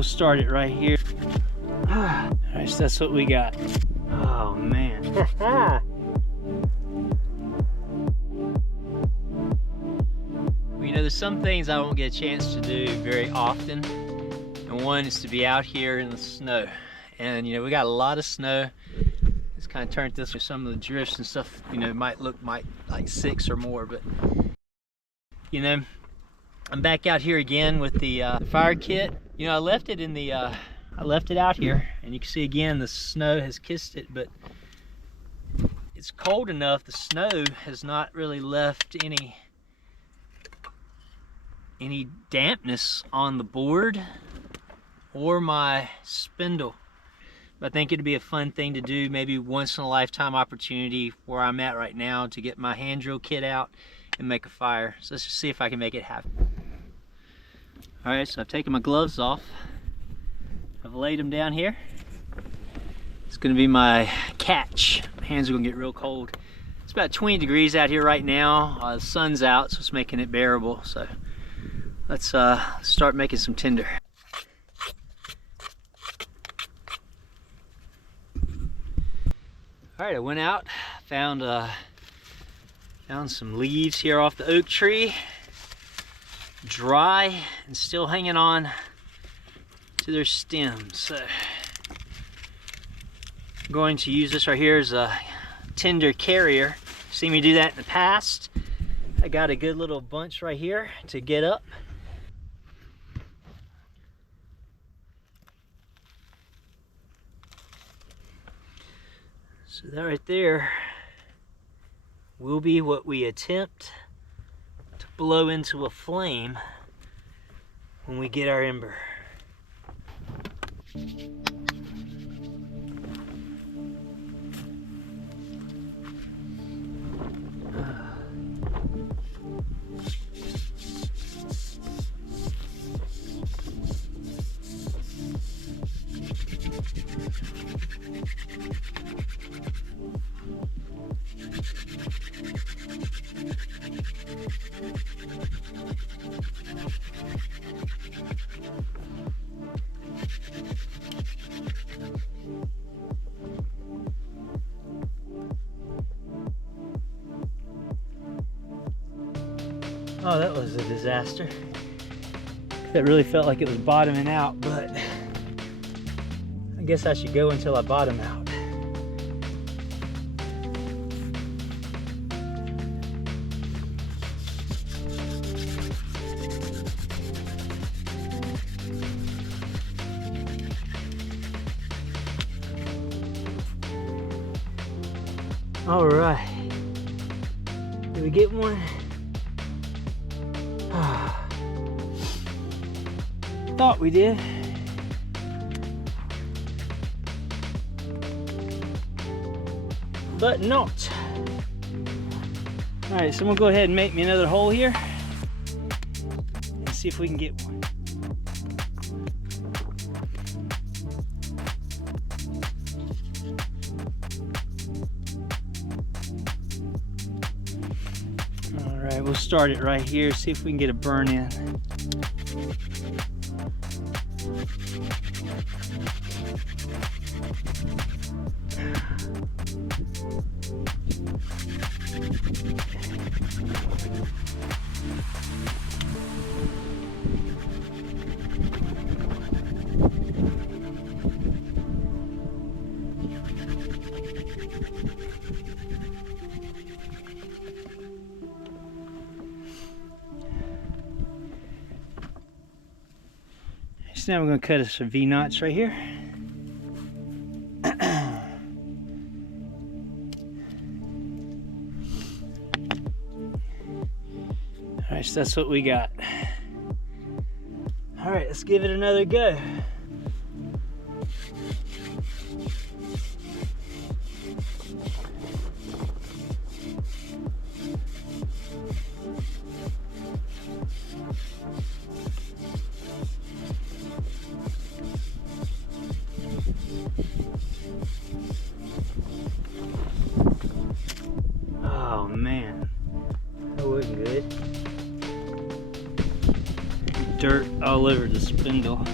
we'll start it right here. Alright, so that's what we got. Oh man. Well, you know, there's some things I won't get a chance to do very often. And one is to be out here in the snow. And you know, we got a lot of snow. It's kind of turned this with some of the drifts and stuff, you know, might look like 6 or more, but you know, I'm back out here again with the fire kit. You know, I left it in the I left it out here, and you can see again the snow has kissed it, but it's cold enough. The snow has not really left any dampness on the board or my spindle. But I think it'd be a fun thing to do, maybe once in a lifetime opportunity where I'm at right now, to get my hand drill kit out and make a fire. So let's just see if I can make it happen. All right, so I've taken my gloves off. I've laid them down here. It's gonna be my catch. My hands are gonna get real cold. It's about 20 degrees out here right now. The sun's out, so it's making it bearable. So let's start making some tinder. All right, I went out, found some leaves here off the oak tree, dry and still hanging on to their stems. So I'm going to use this right here as a tinder carrier. Seen me do that in the past. I got a good little bunch right here to get up. So that right there will be what we attempt to blow into a flame when we get our ember. Oh, that was a disaster. That really felt like it was bottoming out, but I guess I should go until I bottom out. All right, did we get one? Thought we did. But not. All right, so I'm gonna go ahead and make me another hole here and see if we can get one. All right, we'll start it right here, see if we can get a burn in. So now we're going to cut us some V-knots right here. Alright, so that's what we got. Alright, let's give it another go. Oh man, that wasn't good. Dirt all over the spindle.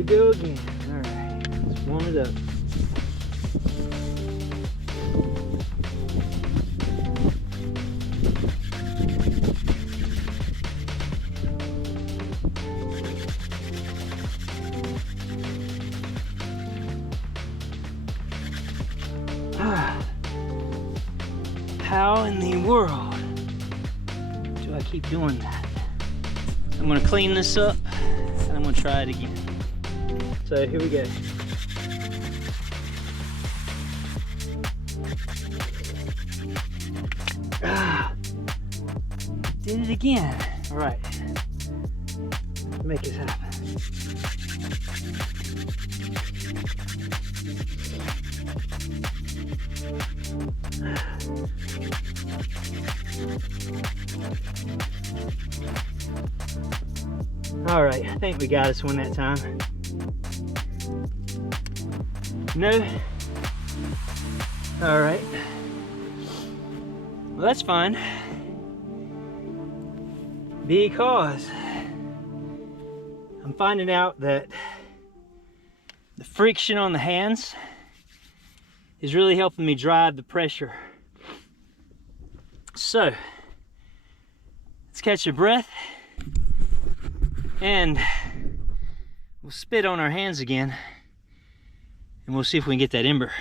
we go again. All right, let's warm it up. How in the world do I keep doing that? I'm gonna clean this up and I'm gonna try it again. So here we go. Did it again. All right, make this happen. All right, I think we got this one that time. No? All right. Well, that's fine. Because I'm finding out that the friction on the hands is really helping me drive the pressure. So, let's catch a breath and we'll spit on our hands again and we'll see if we can get that ember.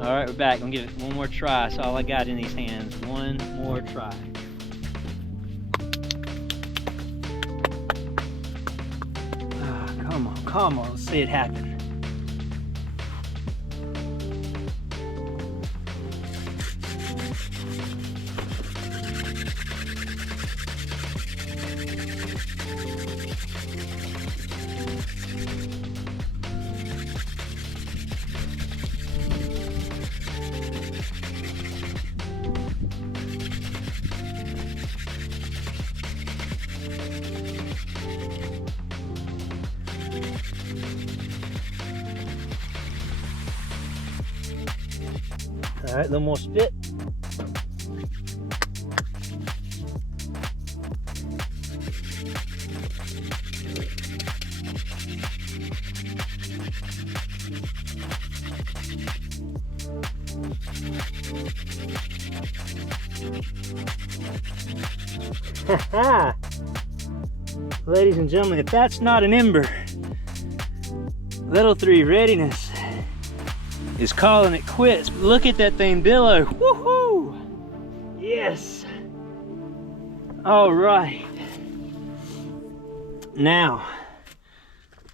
All right, we're back. I'm gonna give it one more try. That's all I got in these hands. One more try. Oh, come on, let's see it happen. All right, a little more spit. Ladies and gentlemen, if that's not an ember, Level 3 readiness is calling it quits. Look at that thing billow. Woohoo! Yes. All right. Now,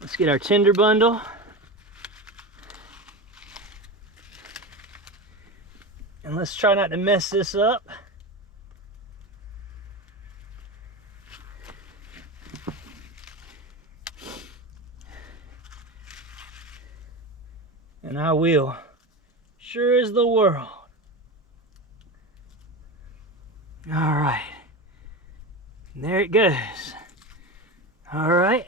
let's get our tinder bundle. And let's try not to mess this up. And I will, sure as the world. All right, and there it goes. All right.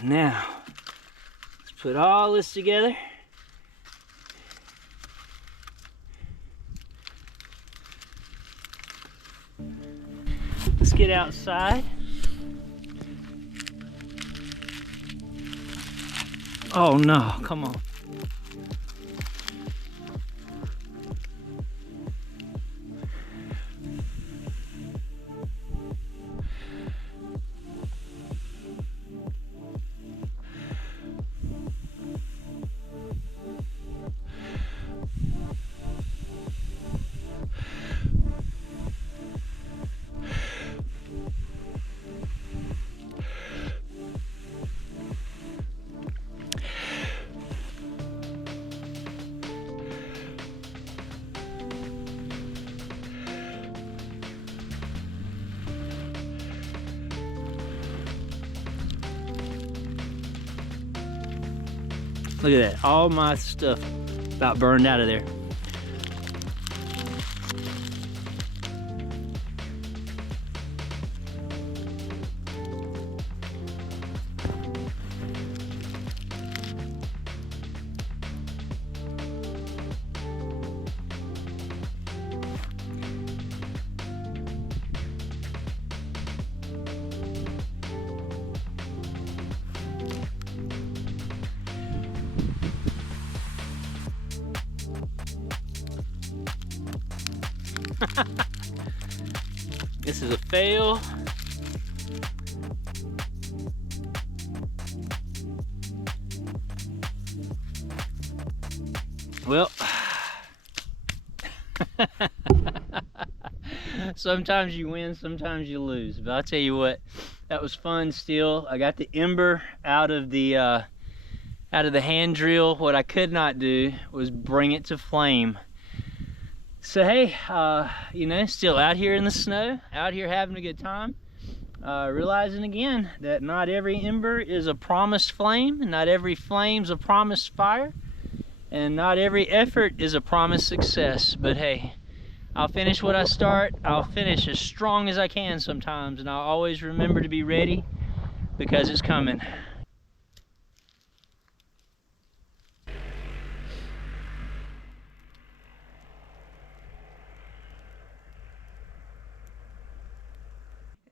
Now, let's put all this together. Let's get outside. Oh no, come on. Look at that, all my stuff about burned out of there. This is a fail. Well, sometimes you win, sometimes you lose. But I'll tell you what, that was fun still. I got the ember out of the hand drill. What I could not do was bring it to flame. So hey, you know, still out here in the snow, out here having a good time. Realizing again that not every ember is a promised flame, not every flame's a promised fire, and not every effort is a promised success. But hey, I'll finish what I start. I'll finish as strong as I can sometimes, and I'll always remember to be ready because it's coming.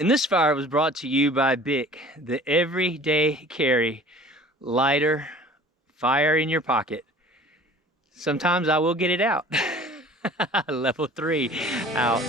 And this fire was brought to you by Bic, the everyday carry, lighter, fire in your pocket. Sometimes I will get it out. Level 3 out.